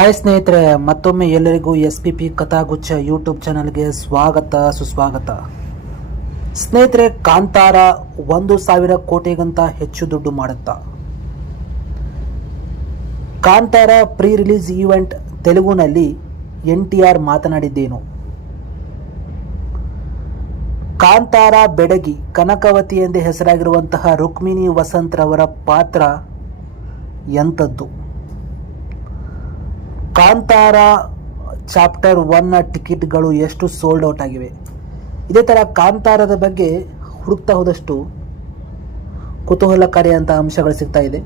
Hi ಸ್ನೇಹಿತರೆ, ಮತ್ತೊಮ್ಮೆ ಎಲ್ಲರಿಗೂ S P P Kathaguchha YouTube ಚಾನಲ್ಗೆ ಸ್ವಾಗತ, ಸುಸ್ವಾಗತ. ಸ್ನೇಹಿತರೆ, ಕಾಂತಾರ ಒಂದು ಸಾವಿರ ಕೋಟಿಗಿಂತ ಹೆಚ್ಚು ದುಡ್ಡು ಮಾಡುತ್ತಾ. ಕಾಂತಾರ ಪ್ರೀ ರಿಲೀಸ್ ಈವೆಂಟ್ ತೆಲುಗುನಲ್ಲಿ ಎನ್ ಟಿ ಆರ್ ಮಾತನಾಡಿದ್ದೇನು? ಕಾಂತಾರ ಬೆಡಗಿ ಕನಕವತಿ ಎಂದೇ ಹೆಸರಾಗಿರುವಂತಹ ರುಕ್ಮಿಣಿ ವಸಂತ್ರವರ ಪಾತ್ರ ಎಂಥದ್ದು? ಕಾಂತಾರ ಚಾಪ್ಟರ್ ಒನ್ನ ಟಿಕೆಟ್ಗಳು ಎಷ್ಟು ಸೋಲ್ಡ್ ಔಟ್ ಆಗಿವೆ? ಇದೇ ಥರ ಕಾಂತಾರದ ಬಗ್ಗೆ ಹುಡುಕ್ತಾ ಹೋದಷ್ಟು ಕುತೂಹಲಕಾರಿಯಂಥ ಅಂಶಗಳು ಸಿಗ್ತಾ ಇದೆ.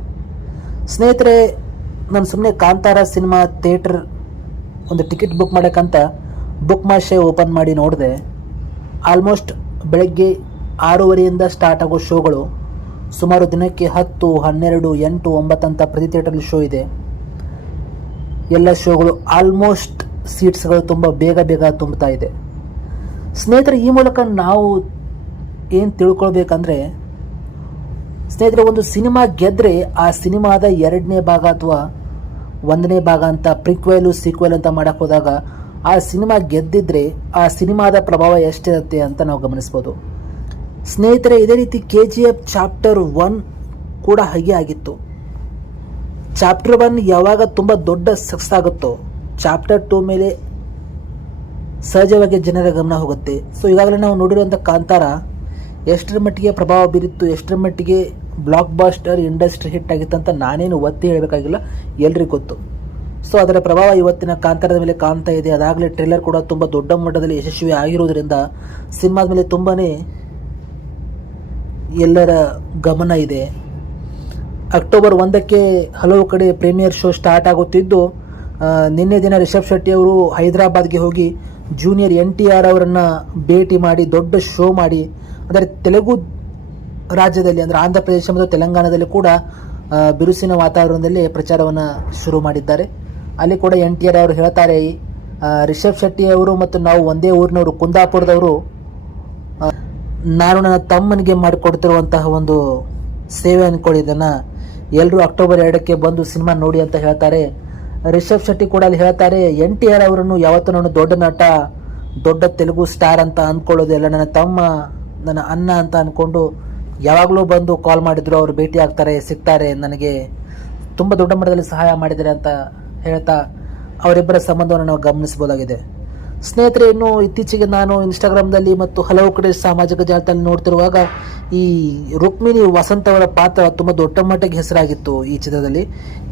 ಸ್ನೇಹಿತರೆ, ನಾನು ಸುಮ್ಮನೆ ಕಾಂತಾರ ಸಿನಿಮಾ ಥಿಯೇಟರ್ ಒಂದು ಟಿಕೆಟ್ ಬುಕ್ ಮಾಡೋಕ್ಕಂತ ಬುಕ್ ಮಾಶೆ ಓಪನ್ ಮಾಡಿ ನೋಡಿದೆ. ಆಲ್ಮೋಸ್ಟ್ ಬೆಳಗ್ಗೆ ಆರೂವರೆಯಿಂದ ಸ್ಟಾರ್ಟ್ ಆಗೋ ಶೋಗಳು ಸುಮಾರು ದಿನಕ್ಕೆ ಹತ್ತು, ಹನ್ನೆರಡು, ಎಂಟು, ಒಂಬತ್ತಂತ ಅಂತ ಪ್ರತಿ ಥಿಯೇಟ್ರಲ್ಲಿ ಶೋ ಇದೆ. ಎಲ್ಲ ಶೋಗಳು ಆಲ್ಮೋಸ್ಟ್ ಸೀಟ್ಸ್ಗಳು ತುಂಬ ಬೇಗ ಬೇಗ ತುಂಬುತ್ತಾ ಇದೆ. ಸ್ನೇಹಿತರೆ, ಈ ಮೂಲಕ ನಾವು ಏನು ತಿಳ್ಕೊಳ್ಬೇಕಂದ್ರೆ, ಸ್ನೇಹಿತರೆ, ಒಂದು ಸಿನಿಮಾ ಗೆದ್ದರೆ ಆ ಸಿನಿಮಾದ ಎರಡನೇ ಭಾಗ ಅಥವಾ ಒಂದನೇ ಭಾಗ ಅಂತ ಪ್ರಿಕ್ವೆಲು ಸೀಕ್ವೆಲ್ ಅಂತ ಮಾಡಕ್ಕೆ ಹೋದಾಗ, ಆ ಸಿನಿಮಾ ಗೆದ್ದಿದ್ರೆ ಆ ಸಿನಿಮಾದ ಪ್ರಭಾವ ಎಷ್ಟಿರುತ್ತೆ ಅಂತ ನಾವು ಗಮನಿಸ್ಬೋದು. ಸ್ನೇಹಿತರೆ, ಇದೇ ರೀತಿ K G F chapter one ಕೂಡ ಹಾಗೆ ಆಗಿತ್ತು. ಚಾಪ್ಟರ್ ಒನ್ ಯಾವಾಗ ತುಂಬ ದೊಡ್ಡ ಸಕ್ಸಸ್ ಆಗುತ್ತೋ ಚಾಪ್ಟರ್ ಟೂ ಮೇಲೆ ಸಹಜವಾಗಿ ಜನರ ಗಮನ ಹೋಗುತ್ತೆ. ಸೊ ಈಗಾಗಲೇ ನಾವು ನೋಡಿರುವಂಥ ಕಾಂತಾರ ಎಷ್ಟರ ಮಟ್ಟಿಗೆ ಪ್ರಭಾವ ಬೀರಿತ್ತು, ಎಷ್ಟರ ಮಟ್ಟಿಗೆ ಬ್ಲಾಕ್ ಬಾಸ್ಟರ್ ಇಂಡಸ್ಟ್ರಿ ಹಿಟ್ ಆಗಿತ್ತು ಅಂತ ನಾನೇನು ಒತ್ತಿ ಹೇಳಬೇಕಾಗಿಲ್ಲ, ಎಲ್ರಿಗೂ ಗೊತ್ತು. ಸೊ ಅದರ ಪ್ರಭಾವ ಇವತ್ತಿನ ಕಾಂತಾರದ ಮೇಲೆ ಕಾಣ್ತಾ ಇದೆ. ಅದಾಗಲೇ ಟ್ರೇಲರ್ ಕೂಡ ತುಂಬ ದೊಡ್ಡ ಮಟ್ಟದಲ್ಲಿ ಯಶಸ್ವಿ ಆಗಿರೋದ್ರಿಂದ ಸಿನಿಮಾದ ಮೇಲೆ ತುಂಬಾ ಎಲ್ಲರ ಗಮನ ಇದೆ. ಅಕ್ಟೋಬರ್ ಒಂದಕ್ಕೆ ಹಲವು ಕಡೆ ಪ್ರೀಮಿಯರ್ ಶೋ ಸ್ಟಾರ್ಟ್ ಆಗುತ್ತಿದ್ದು ನಿನ್ನೆ ದಿನ ರಿಷಬ್ ಶೆಟ್ಟಿ ಅವರು ಹೈದರಾಬಾದ್ಗೆ ಹೋಗಿ ಜೂನಿಯರ್ ಎನ್ ಟಿ ಆರ್ ಅವರನ್ನು ಭೇಟಿ ಮಾಡಿ, ದೊಡ್ಡ ಶೋ ಮಾಡಿ, ಅಂದರೆ ತೆಲುಗು ರಾಜ್ಯದಲ್ಲಿ ಅಂದರೆ ಆಂಧ್ರ ಪ್ರದೇಶ ಮತ್ತು ತೆಲಂಗಾಣದಲ್ಲಿ ಕೂಡ ಬಿರುಸಿನ ವಾತಾವರಣದಲ್ಲಿ ಪ್ರಚಾರವನ್ನು ಶುರು ಮಾಡಿದ್ದಾರೆ. ಅಲ್ಲಿ ಕೂಡ ಎನ್ ಟಿ ಆರ್ ಅವರು ಹೇಳ್ತಾರೆ ರಿಷಬ್ ಶೆಟ್ಟಿ ಅವರು ಮತ್ತು ನಾವು ಒಂದೇ ಊರಿನವರು, ಕುಂದಾಪುರದವರು ನಾನು ನನ್ನ ತಮ್ಮನಿಗೆ ಮಾಡಿಕೊಡ್ತಿರುವಂತಹ ಒಂದು ಸೇವೆ ಅಂದ್ಕೊಳ್ಳಿ ಇದನ್ನು ಎಲ್ಲರೂ ಅಕ್ಟೋಬರ್ ಎರಡಕ್ಕೆ ಬಂದು ಸಿನಿಮಾ ನೋಡಿ ಅಂತ ಹೇಳ್ತಾರೆ. ರಿಷಬ್ ಶೆಟ್ಟಿ ಕೂಡ ಅಲ್ಲಿ ಹೇಳ್ತಾರೆ, ಎನ್ ಟಿ ಆರ್ ಅವರನ್ನು ಯಾವತ್ತೂ ನಾನು ದೊಡ್ಡ ನಟ, ದೊಡ್ಡ ತೆಲುಗು ಸ್ಟಾರ್ ಅಂತ ಅಂದ್ಕೊಳ್ಳೋದಿಲ್ಲ ನನ್ನ ತಮ್ಮ, ನನ್ನ ಅನ್ನ ಅಂತ ಅಂದ್ಕೊಂಡು ಯಾವಾಗಲೂ ಬಂದು ಕಾಲ್ ಮಾಡಿದ್ರು, ಅವರು ಭೇಟಿ ಆಗ್ತಾರೆ, ಸಿಗ್ತಾರೆ, ನನಗೆ ತುಂಬ ದೊಡ್ಡ ಮಟ್ಟದಲ್ಲಿ ಸಹಾಯ ಮಾಡಿದ್ದಾರೆ ಅಂತ ಹೇಳ್ತಾ ಅವರಿಬ್ಬರ ಸಂಬಂಧವನ್ನು ನಾವು ಗಮನಿಸಬಹುದಾಗಿದೆ. ಸ್ನೇಹಿತರೆ ಇನ್ನು ಇತ್ತೀಚೆಗೆ ನಾನು ಇನ್ಸ್ಟಾಗ್ರಾಮ್ದಲ್ಲಿ ಮತ್ತು ಹಲವು ಕಡೆ ಸಾಮಾಜಿಕ ಜಾಲತಾಣ ನೋಡ್ತಿರುವಾಗ ಈ ರುಕ್ಮಿಣಿ ವಸಂತ ಅವರ ಪಾತ್ರ ತುಂಬ ದೊಡ್ಡ ಮಟ್ಟಿಗೆ ಹೆಸರಾಗಿತ್ತು ಈ ಚಿತ್ರದಲ್ಲಿ.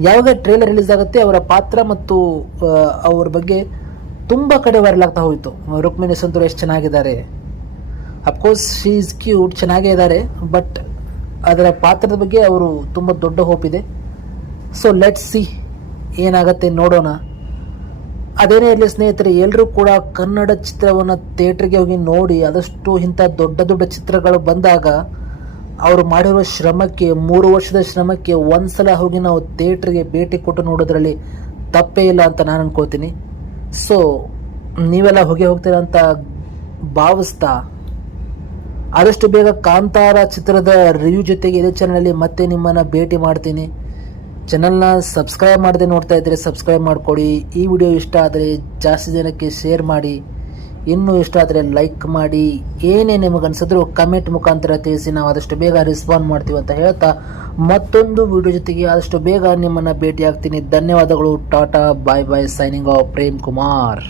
ಯಾವಾಗ ಟ್ರೇಲರ್ ರಿಲೀಸ್ ಆಗುತ್ತೆ, ಅವರ ಪಾತ್ರ ಮತ್ತು ಅವ್ರ ಬಗ್ಗೆ ತುಂಬ ಕಡೆ ವೈರಲ್ ಆಗ್ತಾ ಹೋಯಿತು. ರುಕ್ಮಿಣಿ ವಸಂತರು ಎಷ್ಟು ಚೆನ್ನಾಗಿದ್ದಾರೆ. ಅಫ್ಕೋರ್ಸ್ ಶೀ ಇಸ್ ಕ್ಯೂಟ್ ಚೆನ್ನಾಗೇ ಇದ್ದಾರೆ ಬಟ್ ಅದರ ಪಾತ್ರದ ಬಗ್ಗೆ ಅವರು ತುಂಬ ದೊಡ್ಡ ಹೋಪ್ ಇದೆ. ಸೊ ಲೆಟ್ಸ್ ಸಿ ಏನಾಗುತ್ತೆ ನೋಡೋಣ. ಅದೇನೇ ಇರಲಿ ಸ್ನೇಹಿತರೆ ಎಲ್ಲರೂ ಕೂಡ ಕನ್ನಡ ಚಿತ್ರವನ್ನು ಥಿಯೇಟ್ರಿಗೆ ಹೋಗಿ ನೋಡಿ ಆದಷ್ಟು ಇಂಥ ದೊಡ್ಡ ದೊಡ್ಡ ಚಿತ್ರಗಳು ಬಂದಾಗ ಅವರು ಮಾಡಿರೋ ಶ್ರಮಕ್ಕೆ, ಮೂರು ವರ್ಷದ ಶ್ರಮಕ್ಕೆ ಒಂದ್ಸಲ ಹೋಗಿ ನಾವು ಥಿಯೇಟ್ರಿಗೆ ಭೇಟಿ ಕೊಟ್ಟು ನೋಡೋದ್ರಲ್ಲಿ ತಪ್ಪೇ ಇಲ್ಲ ಅಂತ ನಾನು ಅನ್ಕೋತೀನಿ ಸೊ ನೀವೆಲ್ಲ ಹೋಗಿ ಹೋಗ್ತೀರ ಅಂತ ಭಾವಿಸ್ತಾ, ಆದಷ್ಟು ಬೇಗ ಕಾಂತಾರ ಚಿತ್ರದ ರಿವ್ಯೂ ಜೊತೆಗೆ ಇದೇ ಚಾನಲಲ್ಲಿ ಮತ್ತೆ ನಿಮ್ಮನ್ನು ಭೇಟಿ ಮಾಡ್ತೀನಿ. ಚಾನಲ್ನ ಸಬ್ಸ್ಕ್ರೈಬ್ ಮಾಡದೆ ನೋಡ್ತಾ ಇದ್ದರೆ ಸಬ್ಸ್ಕ್ರೈಬ್ ಮಾಡಿಕೊಡಿ. ಈ ವಿಡಿಯೋ ಇಷ್ಟ ಆದರೆ ಜಾಸ್ತಿ ಜನಕ್ಕೆ ಶೇರ್ ಮಾಡಿ. ಇನ್ನೂ ಇಷ್ಟ ಆದರೆ ಲೈಕ್ ಮಾಡಿ. ಏನೇ ಅನ್ಸಿದ್ರು ಕಮೆಂಟ್ ಮುಖಾಂತರ ತಿಳಿಸಿ. ನಾವು ಆದಷ್ಟು ಬೇಗ ರೆಸ್ಪಾಂಡ್ ಮಾಡ್ತೀವಿ ಅಂತ ಹೇಳ್ತಾ ಮತ್ತೊಂದು ವಿಡಿಯೋ ಜೊತೆಗೆ ಆದಷ್ಟು ಬೇಗ ನಿಮ್ಮನ್ನು ಭೇಟಿ ಆಗ್ತೀನಿ ಧನ್ಯವಾದಗಳು. Tata bye bye signing off Prem Kumar